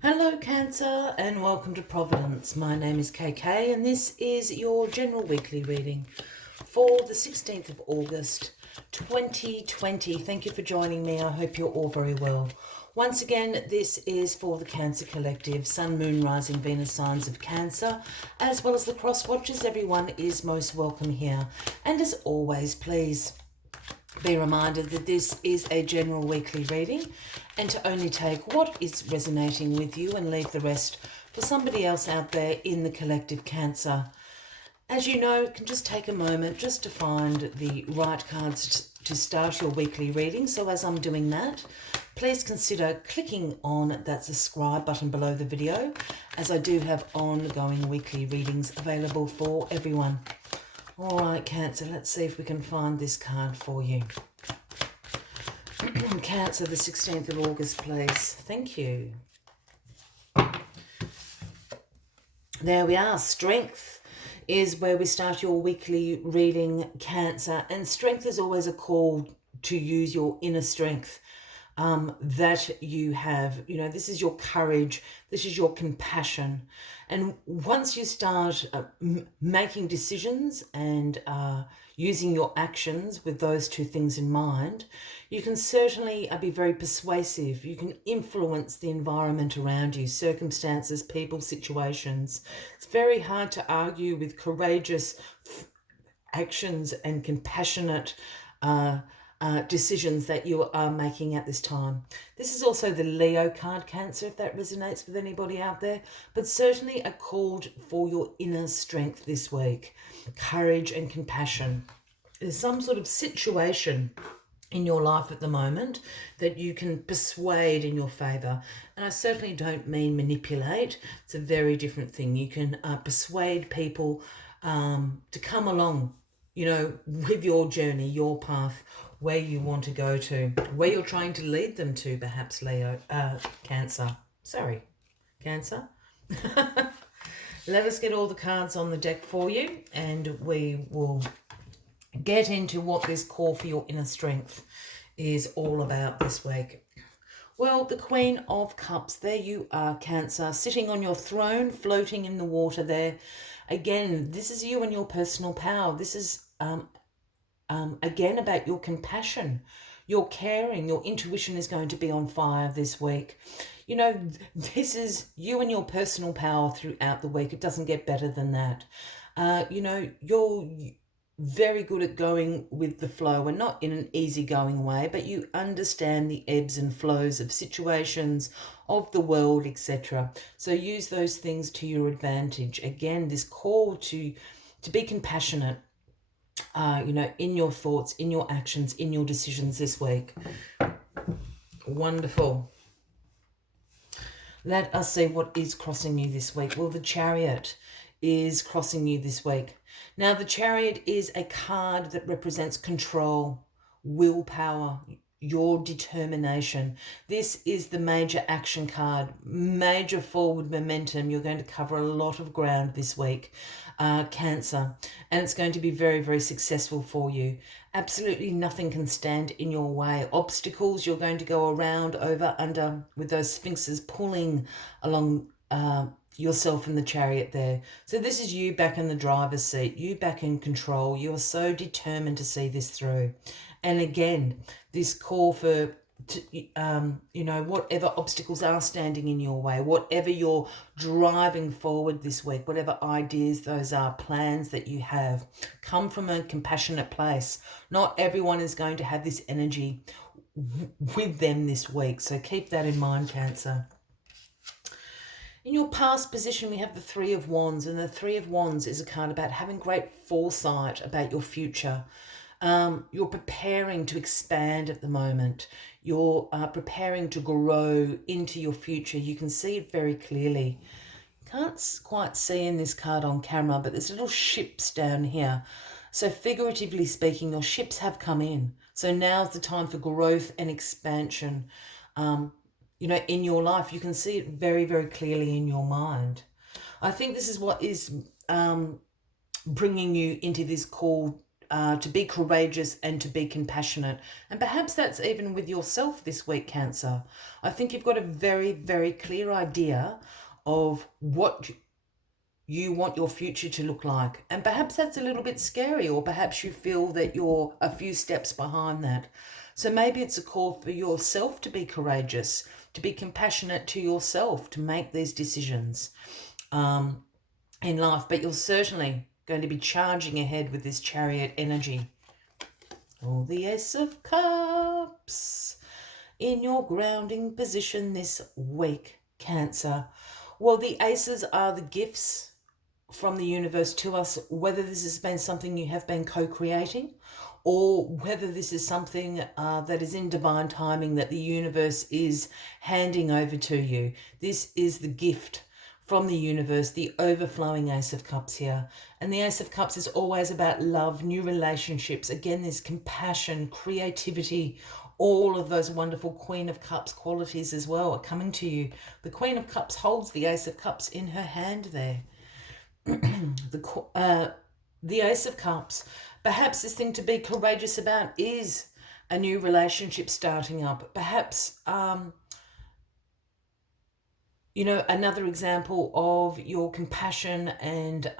Hello Cancer and welcome to Providence. My name is KK and this is your general weekly reading for the 16th of August 2020. Thank you for joining me. I hope you're all very well. Once again, this is for the Cancer Collective, Sun, Moon, Rising, Venus signs of Cancer, as well as the cross watchers. Everyone is most welcome here. And as always, please be reminded that this is a general weekly reading and to only take what is resonating with you and leave the rest for somebody else out there in the collective Cancer. As you know, you can just take a moment just to find the right cards to start your weekly reading. So as I'm doing that, please consider clicking on that subscribe button below the video, as I do have ongoing weekly readings available for everyone. All right, Cancer, let's see if we can find this card for you. Cancer, the 16th of August, please. Thank you. There we are. Strength is where we start your weekly reading, Cancer. And strength is always a call to use your inner strength that you have. You know, this is your courage. This is your compassion. And once you start making decisions and using your actions with those two things in mind, you can certainly be very persuasive. You can influence the environment around you, circumstances, people, situations. It's very hard to argue with courageous actions and compassionate decisions that you are making at this time. This is also the Leo card, Cancer, if that resonates with anybody out there, but certainly a call for your inner strength this week, courage and compassion. There's some sort of situation in your life at the moment that you can persuade in your favor. And I certainly don't mean manipulate. It's a very different thing. You can persuade people to come along, you know, with your journey, your path, where you want to go to, where you're trying to lead them to, perhaps, Cancer. Sorry, Cancer. Let us get all the cards on the deck for you and we will get into what this call for your inner strength is all about this week. Well, the Queen of Cups, there you are, Cancer, sitting on your throne, floating in the water there. Again, this is you and your personal power. This is again about your compassion, your caring. Your intuition is going to be on fire this week. You know, this is you and your personal power throughout the week. It doesn't get better than that. You know, you're very good at going with the flow, and not in an easygoing way, but you understand the ebbs and flows of situations, of the world, etc. So use those things to your advantage. Again, this call to be compassionate, you know, in your thoughts, in your actions, in your decisions this week. Wonderful. Let us see what is crossing you this week. Well, the Chariot is crossing you this week. Now, the Chariot is a card that represents control, willpower, your determination. This is the major action card, major forward momentum. You're going to cover a lot of ground this week, Cancer, and it's going to be very, very successful for you. Absolutely nothing can stand in your way. Obstacles you're going to go around, over, under, with those sphinxes pulling along yourself in the Chariot there. So this is you back in the driver's seat, you back in control. You are so determined to see this through. And again, this call for, you know, whatever obstacles are standing in your way, whatever you're driving forward this week, whatever ideas those are, plans that you have, come from a compassionate place. Not everyone is going to have this energy with them this week. So keep that in mind, Cancer. In your past position, we have the Three of Wands, and the Three of Wands is a card about having great foresight about your future. You're preparing to expand at the moment. You're preparing to grow into your future. You can see it very clearly. Can't quite see in this card on camera, but there's little ships down here. So figuratively speaking, your ships have come in. So now's the time for growth and expansion. You know, in your life, you can see it very, very clearly in your mind. I think this is what is bringing you into this call to be courageous and to be compassionate. And perhaps that's even with yourself this week, Cancer. I think you've got a very, very clear idea of what you want your future to look like. And perhaps that's a little bit scary, or perhaps you feel that you're a few steps behind that. So maybe it's a call for yourself to be courageous, to be compassionate to yourself, to make these decisions in life. But you're certainly going to be charging ahead with this Chariot energy. Oh, the Ace of Cups in your grounding position this week, Cancer. Well, the aces are the gifts from the universe to us, whether this has been something you have been co-creating, or whether this is something that is in divine timing that the universe is handing over to you. This is the gift from the universe, the overflowing Ace of Cups here. And the Ace of Cups is always about love, new relationships. Again, there's compassion, creativity, all of those wonderful Queen of Cups qualities as well are coming to you. The Queen of Cups holds the Ace of Cups in her hand there. The Ace of Cups, perhaps this thing to be courageous about is a new relationship starting up. Perhaps, another example of your compassion and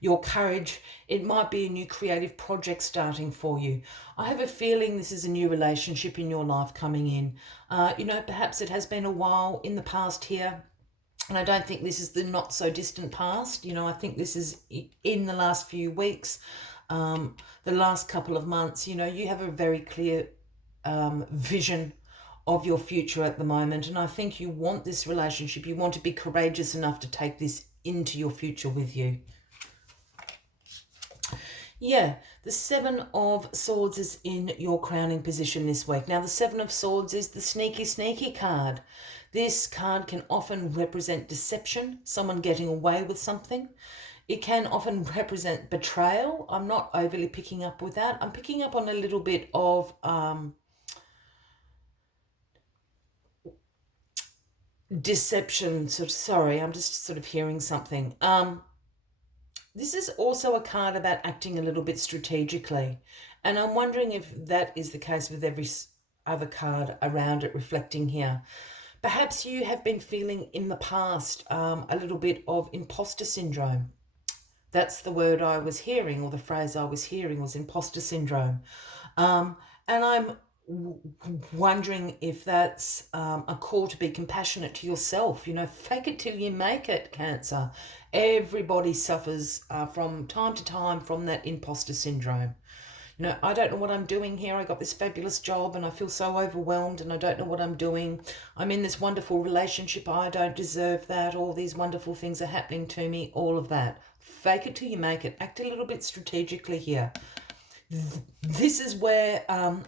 your courage. It might be a new creative project starting for you. I have a feeling this is a new relationship in your life coming in. Perhaps it has been a while in the past here. And I don't think this is the not so distant past. I think this is in the last few weeks, the last couple of months. You have a very clear vision of your future at the moment. And I think you want this relationship. You want to be courageous enough to take this into your future with you. Yeah, the Seven of Swords is in your crowning position this week. Now, the Seven of Swords is the sneaky, sneaky card. This card can often represent deception, someone getting away with something. It can often represent betrayal. I'm not overly picking up with that. I'm picking up on a little bit of deception. Sorry, I'm just sort of hearing something. This is also a card about acting a little bit strategically. And I'm wondering if that is the case with every other card around it reflecting here. Perhaps you have been feeling in the past a little bit of imposter syndrome. That's the word I was hearing, or the phrase I was hearing was imposter syndrome. And I'm wondering if that's a call to be compassionate to yourself. Fake it till you make it, Cancer. Everybody suffers from time to time from that imposter syndrome. I don't know what I'm doing here. I got this fabulous job and I feel so overwhelmed and I don't know what I'm doing. I'm in this wonderful relationship. I don't deserve that. All these wonderful things are happening to me. All of that. Fake it till you make it. Act a little bit strategically here. This is where, and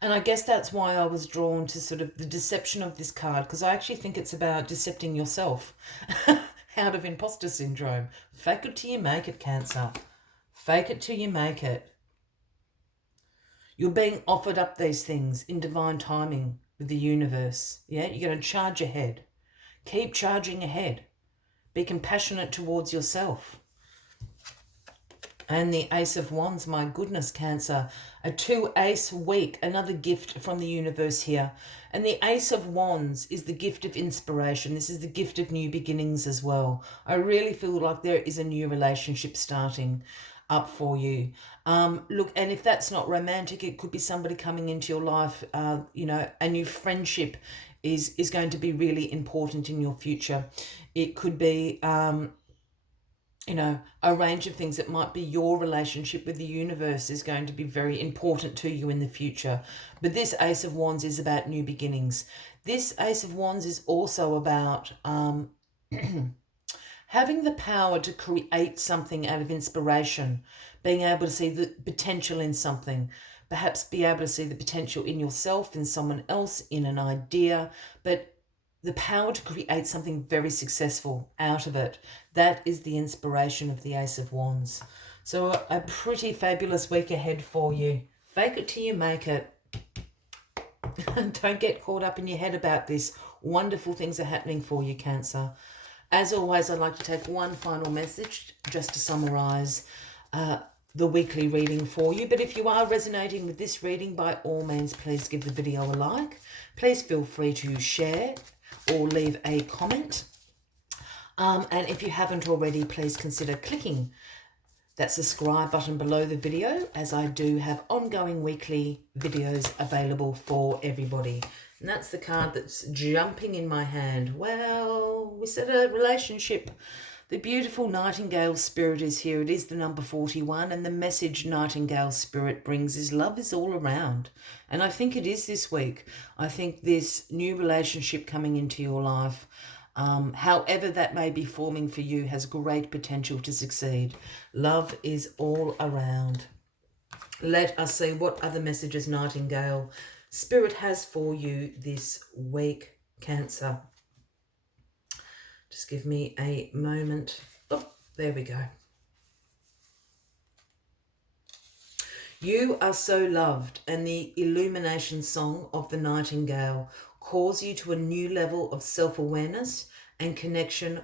I guess that's why I was drawn to sort of the deception of this card, because I actually think it's about decepting yourself out of imposter syndrome. Fake it till you make it, Cancer. Fake it till you make it. You're being offered up these things in divine timing with the universe. Yeah, you're going to charge ahead. Keep charging ahead. Be compassionate towards yourself. And the Ace of Wands, my goodness, Cancer. A 2-ace week, another gift from the universe here. And the Ace of Wands is the gift of inspiration. This is the gift of new beginnings as well. I really feel like there is a new relationship starting up for you. Look, and if that's not romantic, it could be somebody coming into your life. A new friendship is going to be really important in your future. It could be a range of things. That might be your relationship with the universe is going to be very important to you in the future. But this Ace of Wands is about new beginnings. This Ace of Wands is also about having the power to create something out of inspiration, being able to see the potential in something, perhaps be able to see the potential in yourself, in someone else, in an idea, but the power to create something very successful out of it. That is the inspiration of the Ace of Wands. So a pretty fabulous week ahead for you. Fake it till you make it. Don't get caught up in your head about this. Wonderful things are happening for you, Cancer. As always, I'd like to take one final message just to summarise. the weekly reading for you. But if you are resonating with this reading, by all means, please give the video a like. Please feel free to share or leave a comment. And if you haven't already, please consider clicking that subscribe button below the video, as I do have ongoing weekly videos available for everybody. And that's the card that's jumping in my hand. Well, we said a relationship. The beautiful Nightingale Spirit is here. It is the number 41, and the message Nightingale Spirit brings is love is all around. And I think it is this week. I think this new relationship coming into your life, however that may be forming for you, has great potential to succeed. Love is all around. Let us see what other messages Nightingale Spirit has for you this week, Cancer. Just give me a moment. Oh, there we go. You are so loved, and the illumination song of the Nightingale calls you to a new level of self-awareness and connection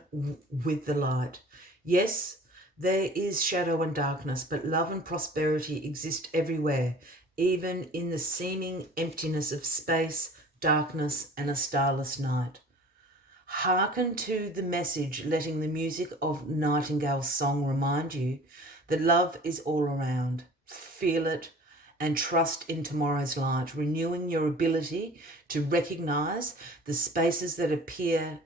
with the light. Yes, there is shadow and darkness, but love and prosperity exist everywhere, even in the seeming emptiness of space, darkness, and a starless night. Hearken to the message, letting the music of Nightingale's song remind you that love is all around. Feel it and trust in tomorrow's light, renewing your ability to recognize the spaces that appear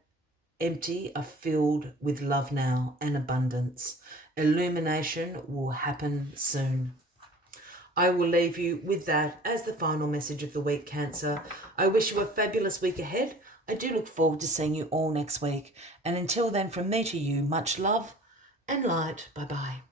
empty are filled with love now and abundance. Illumination will happen soon. I will leave you with that as the final message of the week, Cancer. I wish you a fabulous week ahead. I do look forward to seeing you all next week. And until then, from me to you, much love and light. Bye-bye.